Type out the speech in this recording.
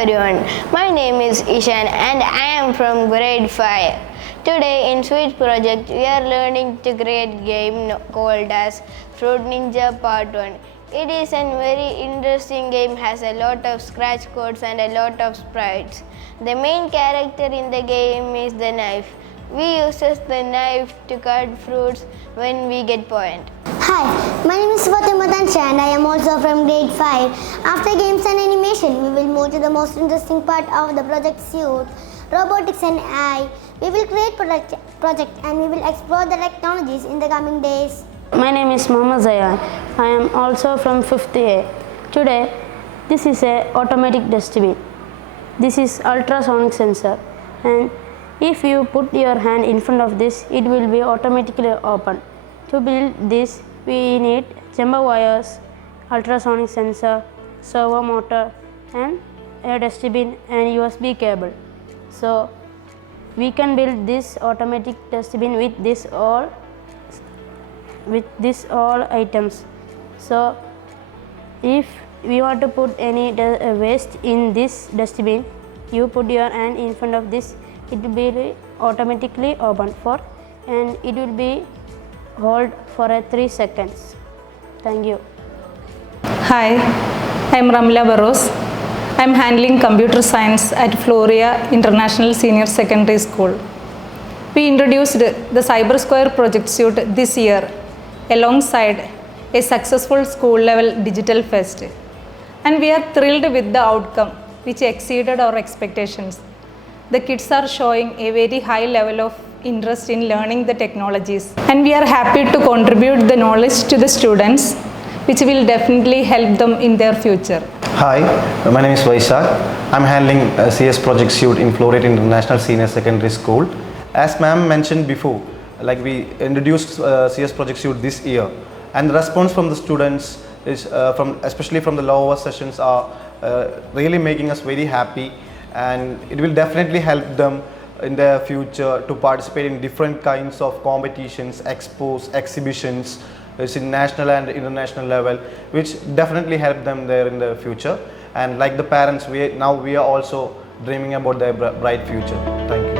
everyone, my name is Ishan and I am from grade 5. Today in Switch project we are learning to create game called as Fruit Ninja Part 1. It is a very interesting game, has a lot of scratch codes and a lot of sprites. The main character in the game is the knife. We uses the knife to cut fruits when we get point. Hi, my name is Fatimatansha and I am also from grade 5. After games and animation, we will move to the most interesting part of the project suite, robotics and AI. We will create project and we will explore the technologies in the coming days. My name is Mohammad Zayan. I am also from 5th A. Today, this is a automatic dustbin. This is ultrasonic sensor, and if you put your hand in front of this, it will be automatically open. To build this, we need jumper wires, ultrasonic sensor, servo motor, and a dustbin and USB cable. So we can build this automatic dustbin with this all items. So if we want to put any waste in this dustbin, you put your hand in front of this, it will be automatically open and it will be hold for 3 seconds. Thank you. Hi, I am Ramla Barros. I am handling computer science at Floreat International Senior Secondary School. We introduced the Cyber Square project suite this year alongside a successful school level digital fest, and we are thrilled with the outcome which exceeded our expectations. The kids are showing a very high level of interest in learning the technologies, and we are happy to contribute the knowledge to the students, which will definitely help them in their future. Hi, my name is Vaishak. I'm handling CS project suite in Floreat International Senior Secondary School. As ma'am mentioned before, we introduced CS project suite this year, and the response from the students is especially from the lower sessions are really making us very happy, and it will definitely help them in their future to participate in different kinds of competitions, expos, exhibitions, in national and international level, which definitely help them there in the future. And like the parents, we are also dreaming about their bright future. Thank you.